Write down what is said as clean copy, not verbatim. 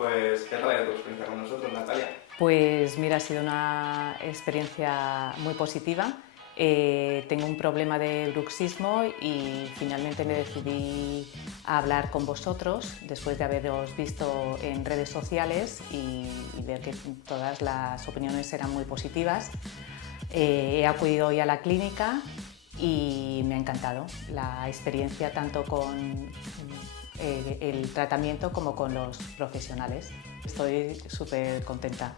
Pues, ¿qué tal tu experiencia con nosotros, Natalia? Pues mira, ha sido una experiencia muy positiva. Tengo un problema de bruxismo y finalmente me decidí a hablar con vosotros después de haberos visto en redes sociales y ver que todas las opiniones eran muy positivas. He acudido hoy a la clínica y me ha encantado la experiencia tanto con el tratamiento como con los profesionales. Estoy súper contenta.